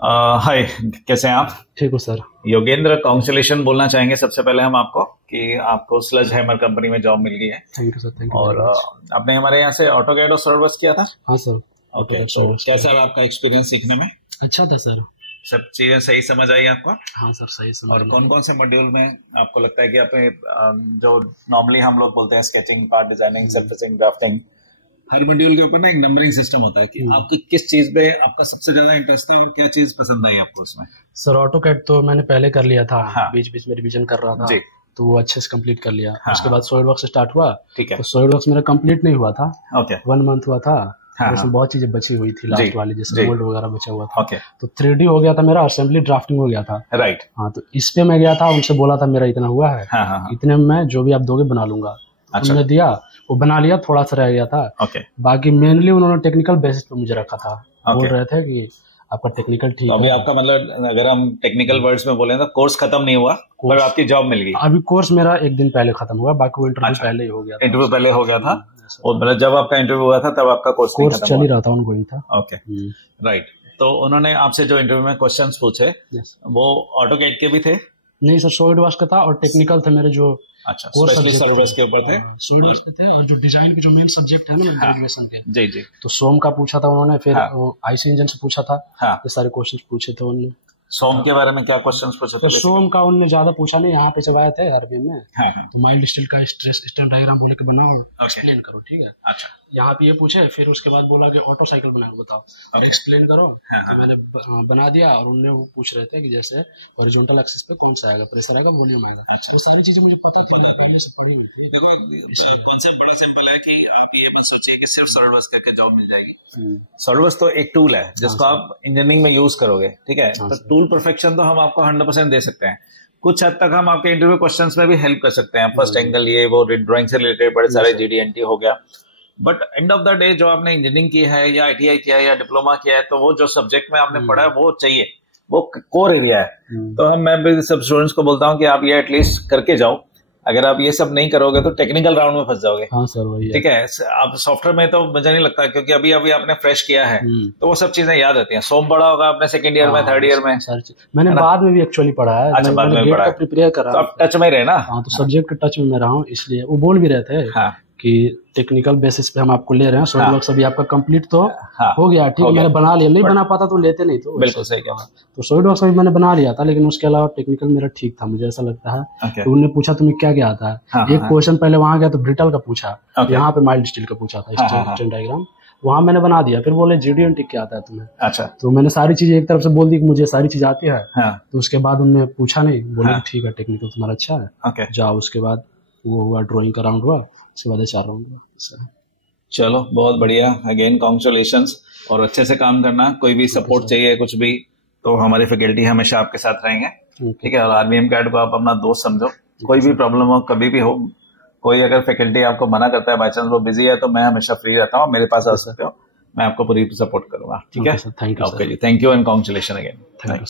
हाय, कैसे हैं आप? ठीक हो सर। योगेंद्र, कॉन्ग्रेचुलेशन बोलना चाहेंगे सबसे पहले हम आपको कि आपको स्लज हैमर कंपनी में जॉब मिल गई है। Thank you sir, thank you और वेरी मच। आपने हमारे यहाँ से ऑटोकैड और सॉलिडवर्क्स किया था। हाँ सर। ओके, तो कैसा रहा आपका एक्सपीरियंस सीखने में? अच्छा था सर। सब चीजें सही समझ आई आपको? हाँ सर, सही समझ और लिया। कौन कौन से मॉड्यूल में आपको लगता है कि आपने जो नॉर्मली हम लोग बोलते हैं sketching, part designing, surfacing, drafting, हर मॉड्यूल के ऊपर ना एक नंबरिंग सिस्टम होता है कि आपकी किस चीज पे आपका सबसे ज्यादा इंटरेस्ट है और क्या चीज पसंद आई आपको उसमें? सर ऑटोकैड तो मैंने पहले कर लिया था। हाँ। बीच बीच में रिवीजन कर रहा था जी। तो वो अच्छे से कंप्लीट कर लिया। हाँ, उसके हाँ। बाद सॉलिडवर्क्स स्टार्ट हुआ। ठीक है। तो सॉलिडवर्क्स मेरा कंप्लीट नहीं हुआ था। ओके। 1 मंथ हुआ था। हाँ, उसमें हाँ। बहुत चीजें बची हुई थी जी, लास्ट वाली, जैसे जी। मोल्ड वगैरह बचा हुआ था। ओके। तो 3D हो गया था मेरा, असेंबली ड्राफ्टिंग हो गया था। राइट। हाँ, तो इस पे मैं गया था, उनसे बोला था मेरा इतना हुआ है। हाँ, हाँ, हाँ। इतने में मैं जो भी आप दोगे बना लूंगा। अच्छा। उन्होंने दिया, वो बना लिया, थोड़ा सा रह गया था। ओके। बाकी मेनली उन्होंने टेक्निकल बेसिस पे मुझे रखा था। बोल ओके। रहे थे कि आपका टेक्निकल ठीक तो अभी है। आपका मतलब अगर हम टेक्निकल वर्ड्स में बोले तो कोर्स खत्म नहीं हुआ पर आपकी जॉब मिल गई। अभी कोर्स मेरा 1 दिन पहले खत्म हुआ, बाकी वो इंटरव्यू अच्छा। पहले ही हो गया था। इंटरव्यू पहले हो गया था और मतलब जब आपका इंटरव्यू हुआ था तब आपका कोर्स नहीं खत्म चल ही हुआ? रहा था, ऑनगोइंग था। Okay, right. तो उन्होंने आपसे जो इंटरव्यू में क्वेश्चंस पूछे वो ऑटोकैड के भी थे? नहीं सर, सॉलिडवर्क्स का था और टेक्निकल थे मेरे जो। अच्छा, स्पेशली सॉलिडवर्क्स के ऊपर थे? सॉलिडवर्क्स के थे और जो डिजाइन के जो मेन सब्जेक्ट है ना ग्रेजुएशन के। जी जी। तो सोम का पूछा था उन्होंने, फिर हाँ। आईसी इंजन से पूछा था। हाँ। ये सारे क्वेश्चंस पूछे थे उन्होंने। सोम के बारे में क्या क्वेश्चंस पूछे थे? सोम का उन्होंने ज्यादा पूछा नहीं, यहाँ पे जब आए थे अरबी में। हाँ, हाँ। तो माइल्ड स्टील का स्ट्रेस स्ट्रेन डायग्राम बोले कि बनाओ और एक्सप्लेन करो, ठीक है। अच्छा। यहाँ पे ये पूछे, फिर उसके बाद बोला कि ऑटो साइकिल बना के बताओ और एक्सप्लेन करो। हाँ, तो मैंने बना दिया और उनने वो पूछ रहे थे कि जैसे हॉरिजॉन्टल एक्सिस पे कौन सा आएगा, प्रेशर आएगा, वॉल्यूम आएगा। अच्छा। ये सारी चीजें मुझे पता थी, पहले से पढ़ी हुई थी। देखो कॉन्सेप्ट बड़ा सिंपल है कि आप ये मत सोचिए कि सिर्फ सॉलिडवर्क्स करके जॉब मिल जाएगी। सॉलिडवर्क्स तो एक टूल है जिसको आप इंजीनियरिंग में यूज करोगे, ठीक है। तो टूल परफेक्शन तो हम आपको 100% दे सकते हैं। कुछ हद तक हम आपके इंटरव्यू क्वेश्चंस में भी हेल्प कर सकते हैं। फर्स्ट एंगल ये वो ड्राइंग से रिलेटेड बड़े सारे GD&T हो गया। But end of the day जो आपने इंजीनियरिंग की है या ITI किया है या डिप्लोमा किया है तो वो जो सब्जेक्ट में आपने पढ़ा है वो चाहिए, वो कोर एरिया है। तो मैं भी सब स्टूडेंट्स को बोलता हूँ कि आप ये एटलीस्ट करके जाओ। अगर आप ये सब नहीं करोगे तो टेक्निकल राउंड में फंस जाओगे। हाँ सर, वही है। ठीक है। आप सॉफ्टवेयर में तो मुझे नहीं लगता, क्योंकि अभी अभी आपने फ्रेश किया है तो वो सब चीजें याद रहती हैं। सोम पढ़ा होगा आपने सेकंड ईयर में, थर्ड ईयर में? मैंने बाद में भी एक्चुअली पढ़ा है। अच्छा, बाद में पढ़ा है। प्रिपेयर कर तो रहा आप टच में रहे ना? हाँ, तो सब्जेक्ट के टच में मैं रहा हूँ, इसलिए वो बोल भी रहे थे कि टेक्निकल बेसिस पे हम आपको ले रहे हैं। सॉलिडवर्क्स अभी आपका कंप्लीट तो हो गया, ठीक है। मैंने बना लिया, नहीं बना पाता तो लेते नहीं। तो बिल्कुल सही कहा। तो सॉलिडवर्क्स अभी मैंने बना लिया था, लेकिन उसके अलावा टेक्निकल मेरा ठीक था, मुझे ऐसा लगता है। तो उन्होंने पूछा तुम्हें क्या क्या आता है। एक क्वेश्चन पहले वहां गया तो ब्रिटल का पूछा, यहाँ पे माइल्ड स्टील का पूछा था, स्ट्रेन डायग्राम। वहां मैंने बना दिया। फिर बोले GD&T क्या आता है तुम्हें? अच्छा। तो मैंने सारी चीजें एक तरफ से बोल दी कि मुझे सारी चीज आती है। तो उसके बाद उन्होंने पूछा नहीं, बोले ठीक है टेक्निकल तुम्हारा अच्छा है, जाओ। उसके बाद वो हुआ, ड्रॉइंग का राउंड हुआ, उसके बाद 4 राउंड हुआ। चलो, बहुत बढ़िया। Again congratulations. और अच्छे से काम करना। कोई भी सपोर्ट चाहिए कुछ भी तो हमारी फैकल्टी हमेशा आपके साथ रहेंगे, ठीक है। और RVM कैड को आप अपना दोस्त समझो। कोई भी प्रॉब्लम हो, कभी भी हो, कोई अगर फैकल्टी आपको मना करता है, बाई चांस वो बिजी है, तो मैं हमेशा फ्री रहता हूँ, मेरे पास आ सकते हो, मैं आपको पूरी सपोर्ट करूंगा, ठीक है। Thank you. ओके जी, thank you and congratulation again.